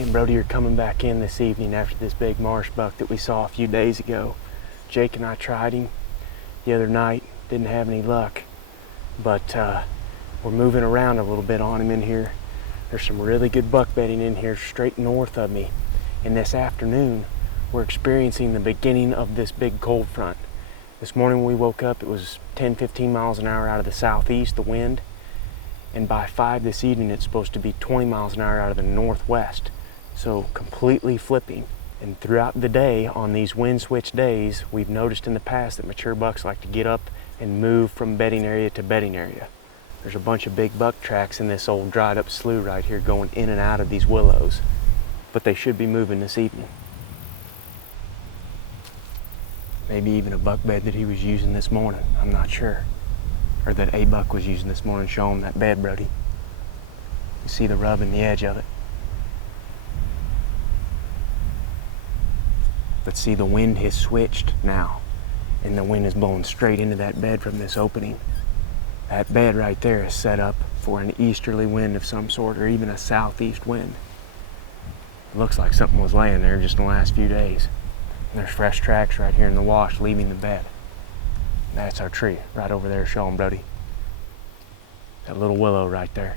Me and Brody are coming back in this evening after this big marsh buck that we saw a few days ago. Jake and I tried him the other night, didn't have any luck, but we're moving around a little bit on him in here. There's some really good buck bedding in here straight north of me. And this afternoon, we're experiencing the beginning of this big cold front. This morning when we woke up, it was 10-15 miles an hour out of the southeast, the wind. And by 5 this evening, it's supposed to be 20 miles an hour out of the northwest. So completely flipping. And throughout the day, on these wind switch days, we've noticed in the past that mature bucks like to get up and move from bedding area to bedding area. There's a bunch of big buck tracks in this old dried up slough right here going in and out of these willows. But they should be moving this evening. Maybe even a buck bed that he was using this morning, I'm not sure. Or that a buck was using this morning. Show him that bed, Brody. You see the rub in the edge of it. But see, the wind has switched now, and the wind is blowing straight into that bed from this opening. That bed right there is set up for an easterly wind of some sort, or even a southeast wind. It looks like something was laying there just in the last few days. And there's fresh tracks right here in the wash leaving the bed. That's our tree right over there. Show 'em, Brody. That little willow right there.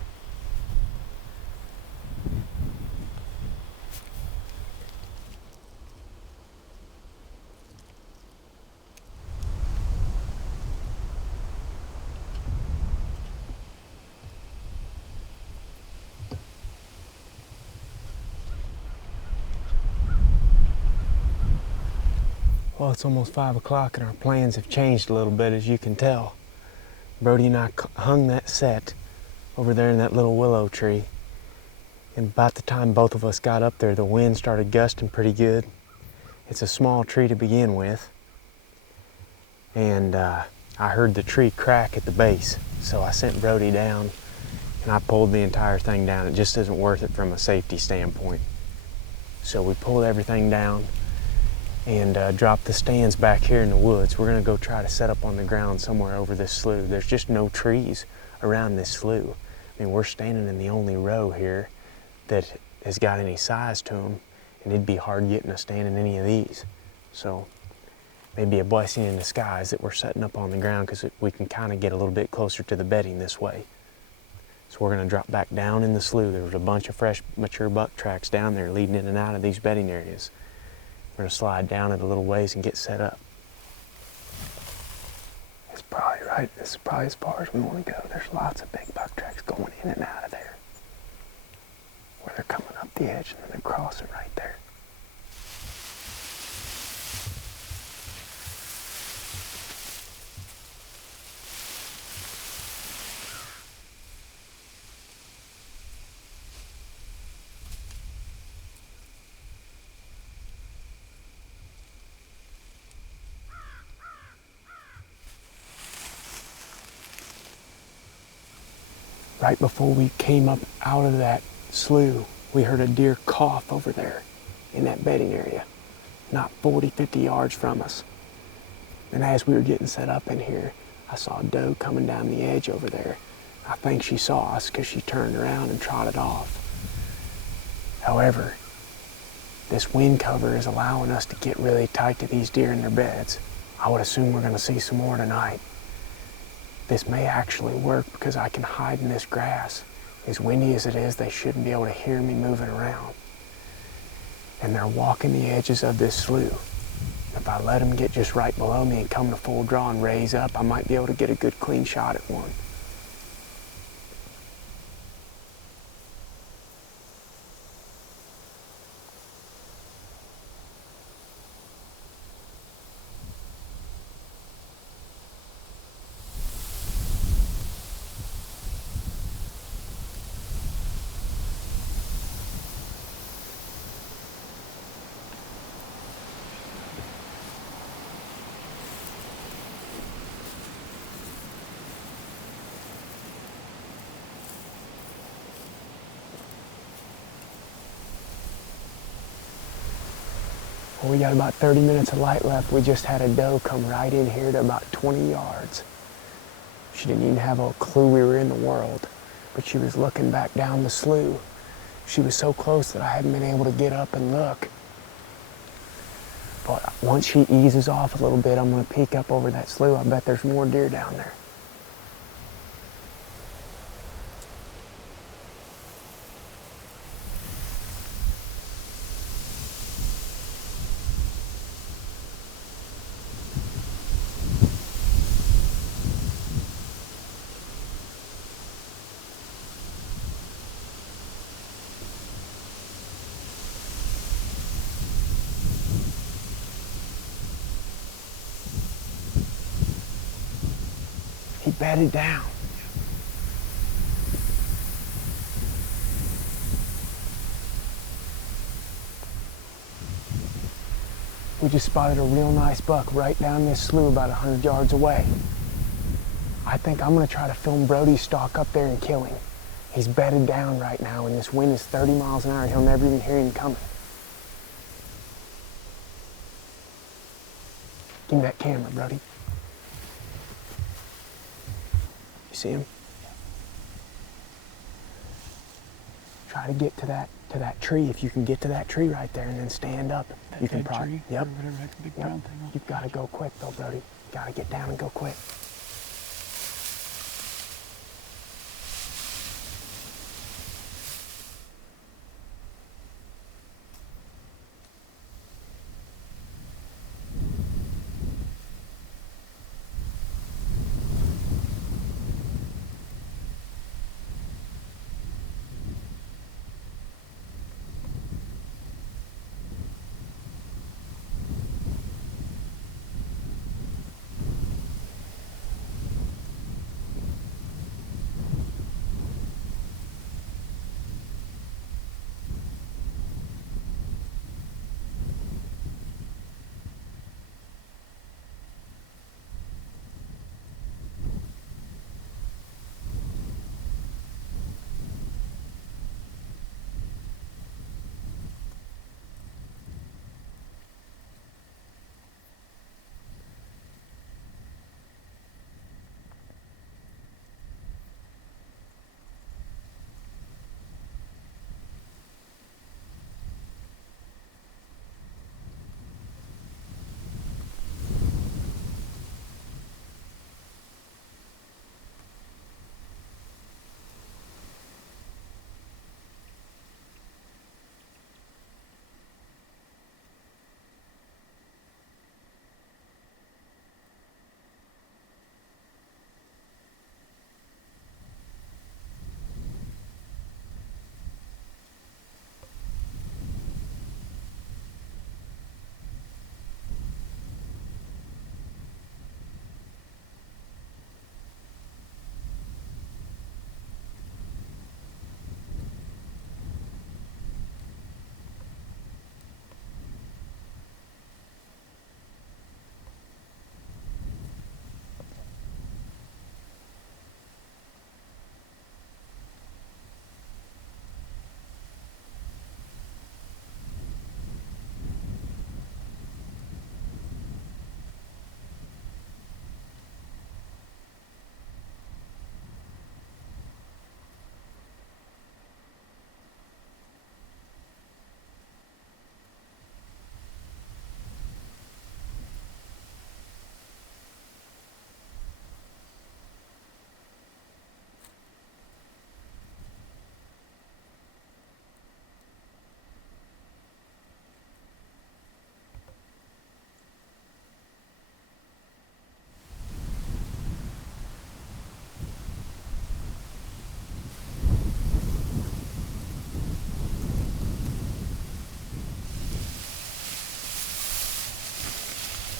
Well, it's almost 5 o'clock and our plans have changed a little bit, as you can tell. Brody and I hung that set over there in that little willow tree. And about the time both of us got up there, the wind started gusting pretty good. It's a small tree to begin with. And I heard the tree crack at the base. So I sent Brody down and I pulled the entire thing down. It just isn't worth it from a safety standpoint. So we pulled everything down and drop the stands back here in the woods. We're gonna go try to set up on the ground somewhere over this slough. There's just no trees around this slough. I mean, we're standing in the only row here that has got any size to them, and it'd be hard getting a stand in any of these. So maybe a blessing in disguise that we're setting up on the ground, because we can kind of get a little bit closer to the bedding this way. So we're gonna drop back down in the slough. There was a bunch of fresh mature buck tracks down there leading in and out of these bedding areas. We're gonna slide down it a little ways and get set up. It's probably right. This is probably as far as we want to go. There's lots of big buck tracks going in and out of there, where they're coming up the edge and then they're crossing right there. Right before we came up out of that slough, we heard a deer cough over there in that bedding area, not 40, 50 yards from us. And as we were getting set up in here, I saw a doe coming down the edge over there. I think she saw us because she turned around and trotted off. However, this wind cover is allowing us to get really tight to these deer in their beds. I would assume we're gonna see some more tonight. This may actually work because I can hide in this grass. As windy as it is, they shouldn't be able to hear me moving around. And they're walking the edges of this slough. If I let them get just right below me and come to full draw and raise up, I might be able to get a good clean shot at one. Well, we got about 30 minutes of light left. We just had a doe come right in here to about 20 yards. She didn't even have a clue we were in the world, but she was looking back down the slough. She was so close that I haven't been able to get up and look. But once she eases off a little bit, I'm gonna peek up over that slough. I bet there's more deer down there. He bedded down. We just spotted a real nice buck right down this slough about 100 yards away. I think I'm gonna try to film Brody stalk up there and kill him. He's bedded down right now and this wind is 30 miles an hour. He'll never even hear him coming. Give me that camera, Brody. You see him? Try to get to that tree. If you can get to that tree right there and then stand up, that you can probably. Tree, yep. Whatever that big brown thing on. You've got to go quick though, Brody. You got to get down and go quick.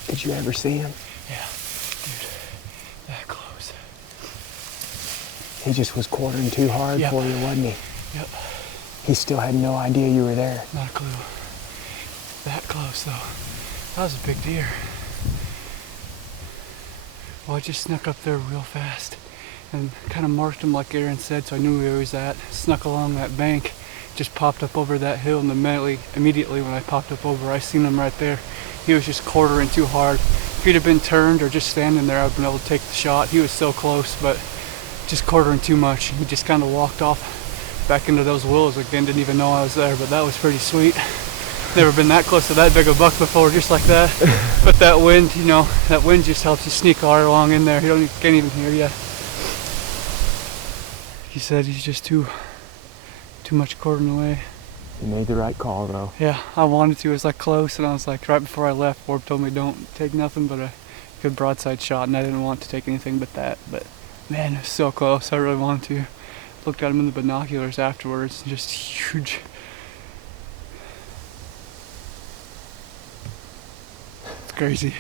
Did you ever see him? Yeah, dude, that close. He just was quartering too hard for you, wasn't he? Yep. He still had no idea you were there. Not a clue. That close, though. That was a big deer. Well, I just snuck up there real fast and kind of marked him like Aaron said, so I knew where he was at. Snuck along that bank, just popped up over that hill, and immediately when I popped up over, I seen him right there. He was just quartering too hard. If he'd have been turned or just standing there, I'd been able to take the shot. He was so close, but just quartering too much. He just kind of walked off back into those willows again. Didn't even know I was there, but that was pretty sweet. Never been that close to that big a buck before, just like that. But that wind, you know, that wind just helps you sneak right along in there. Can't even hear you. He said he's just too much cordon away. You made the right call, though. Yeah, I wanted to. It was like close, and I was like, right before I left, Orb told me don't take nothing but a good broadside shot, and I didn't want to take anything but that. But man, it was so close. I really wanted to. Looked at him in the binoculars afterwards, just huge. It's crazy.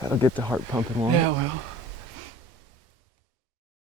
That'll get the heart pumping, won't it? Yeah, well.